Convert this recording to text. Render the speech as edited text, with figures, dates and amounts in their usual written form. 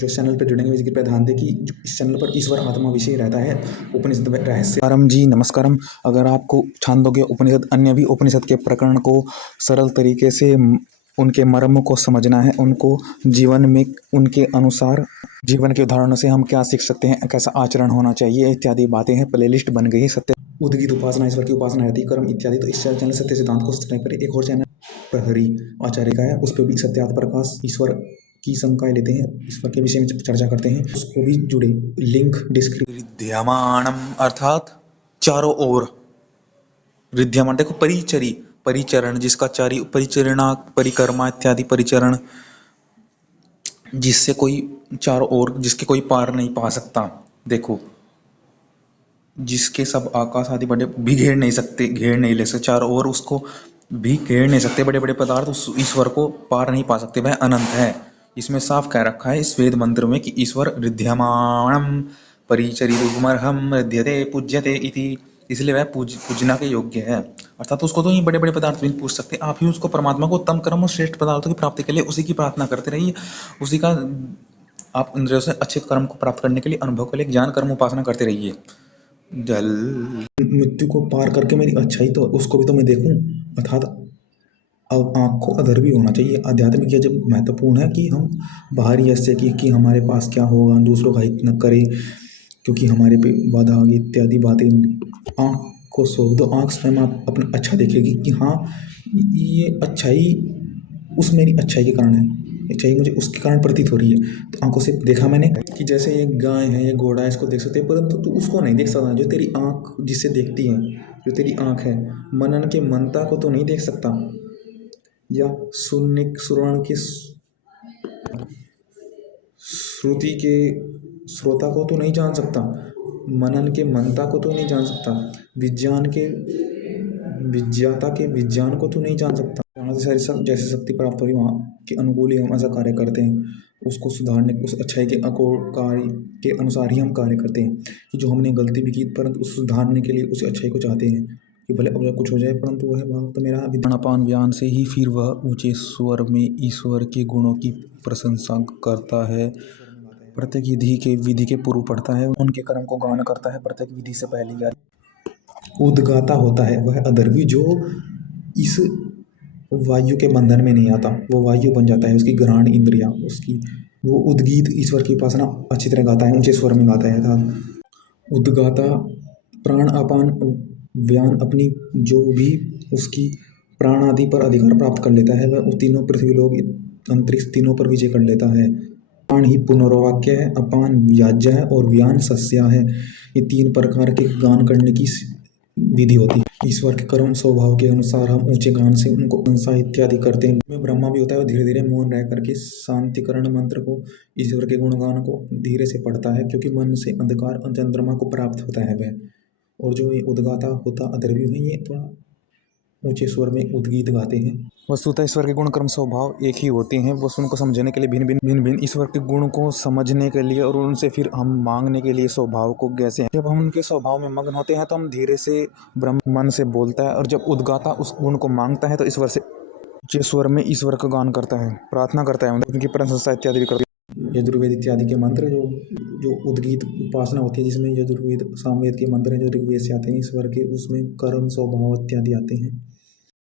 जो इस चैनल पर जुड़ेंगे वे कृपया ध्यान दें कि इस चैनल पर ईश्वर आत्मा विषय रहता है उपनिषद रहस्य। नमस्कारम जी, नमस्कारम। अगर आपको छांदोग्य उपनिषद अन्य भी उपनिषद के प्रकरण को सरल तरीके से उनके मर्म को समझना है, उनको जीवन में उनके अनुसार जीवन के उदाहरणों से हम क्या सीख सकते हैं, कैसा आचरण होना चाहिए इत्यादि बातें हैं, प्लेलिस्ट बन गई है। सत्य उद्गीत उपासना, ईश्वर की उपासना, रहती कर्म इत्यादि। तो इस चैनल सत्य सिद्धांत को सब्सक्राइब करें। एक और चैनल प्रहरी आचार्य का है, उस पर भी सत्यार्थ प्रकाश ईश्वर की शंकाएं लेते हैं, ईश्वर के विषय में चर्चा करते हैं, उसको भी जुड़े। Link description. विद्यमानम अर्थात चारों ओर। विद्यमान देखो, परिचरी परिचरण, जिसका चारी परिचरणा परिक्रमा इत्यादि परिचरण, जिससे कोई चारों ओर, जिसके कोई पार नहीं पा सकता। देखो, जिसके सब आकाश आदि बड़े भी घेर नहीं सकते, घेर नहीं ले सकते, चारों ओर उसको भी घेर नहीं सकते बड़े बड़े पदार्थ, उस ईश्वर को पार नहीं पा सकते, वह अनंत है। इसमें साफ कह रखा है इस वेद मंत्र में कि ईश्वर विद्यमानम परिचरितुमर्हम हृद्यते पूज्यते इति, इसलिए वह पूजना के योग्य है। अर्थात उसको तो ये बड़े बड़े पदार्थ भी नहीं पूछ सकते, आप ही उसको, परमात्मा को उत्तम कर्म और श्रेष्ठ पदार्थों की प्राप्ति के लिए उसी की प्रार्थना करते रहिए, उसी का आप इंद्रियों से अच्छे कर्म को प्राप्त करने के लिए, अनुभव के लिए ज्ञान कर्म उपासना करते रहिए। जल मृत्यु को पार करके मेरी अच्छाई तो उसको भी तो मैं देखूं। अर्थात अब आँख को अधर भी होना चाहिए। आध्यात्मिक ये जब महत्वपूर्ण है कि हम बाहरी ऐसे कि हमारे पास क्या होगा, दूसरों का हित न करें क्योंकि हमारे पे बाधा आ गई इत्यादि बातें। आँख को सौंप दो, आँख स्वयं आप अपना अच्छा देखेगी कि हाँ ये अच्छाई उस मेरी अच्छाई के कारण है, अच्छाई मुझे उसके कारण प्रतीत हो रही है। तो आंखों से देखा मैंने कि जैसे ये गाय है, ये घोड़ा है, इसको देख सकते हैं, परंतु तू उसको नहीं देख सकता जो तेरी आँख जिससे देखती है, जो तेरी आँख है। मनन के मनता को तो नहीं देख सकता, या सुनने श्रवण के श्रुति के श्रोता को तो नहीं जान सकता, मनन के मनता को तो नहीं जान सकता, विज्ञान के विज्ञाता के विज्ञान को तो नहीं जान सकता। जैसे शक्ति प्राप्त हुई वहाँ के अनुकूल ही हम ऐसा कार्य करते हैं, उसको सुधारने, उस अच्छाई के कार्य के अनुसार ही हम कार्य करते हैं कि जो हमने गलती भी की परंतु उस सुधारने के लिए उस अच्छाई को चाहते हैं कि भले अब कुछ हो जाए परंतु वह भाव तो मेरा विद्यापान ज्ञान से ही फिर वह ऊंचे स्वर में ईश्वर के गुणों की प्रशंसा करता है। प्रत्येक विधि के पूर्व पढ़ता है, उनके कर्म को गान करता है। प्रत्येक विधि से पहले उद्गाता होता है वह अदर्वी, जो इस वायु के बंधन में नहीं आता, वो वायु बन जाता है, उसकी घ्राण इंद्रिया उसकी, वो उद्गीत ईश्वर की उपासना अच्छी तरह गाता है, ऊंचे स्वर में गाता है। था उद्गाता प्राण अपान व्यान अपनी जो भी उसकी प्राण आदि पर अधिकार प्राप्त कर लेता है, वह तीनों पृथ्वी लोक अंतरिक्ष तीनों पर विजय कर लेता है। प्राण ही पुनर्वाक्य है, अपान व्याज्य है और व्यान सस्या है। ये तीन प्रकार के गान करने की विधि होती है। ईश्वर के कर्म स्वभाव के अनुसार हम ऊंचे गान से उनको प्रशंसा इत्यादि करते हैं। में ब्रह्मा भी होता है, धीरे धीरे मौन रह करके शांतिकरण मंत्र को, ईश्वर के गुणगान को धीरे से पढ़ता है क्योंकि मन से अंधकार चंद्रमा को प्राप्त होता है वह। और जो ये उद्गाता होता अदर्वी है, ये थोड़ा ऊंचे स्वर में उद्गीत गाते हैं। वस्तुतः ईश्वर के गुण कर्म स्वभाव एक ही होते हैं, बस उनको समझने के लिए भिन्न ईश्वर के गुण को समझने के लिए और उनसे फिर हम मांगने के लिए स्वभाव को कैसे हैं। जब हम उनके स्वभाव में मग्न होते हैं तो हम धीरे से ब्रह्म मन से बोलता है, और जब उद्गाता उस गुण को मांगता है तो ईश्वर से ऊंचे स्वर में ईश्वर का गान करता है, प्रार्थना करता है, उनकी प्रशंसा इत्यादि भी करता है। यजुर्वेद इत्यादि के मंत्र जो उद्गीत उपासना होती है, जिसमें यजुर्वेद सामवेद के मंत्र हैं जो ऋग्वेद से आते हैं, ईश्वर के उसमें कर्म स्वभाव इत्यादि आते हैं।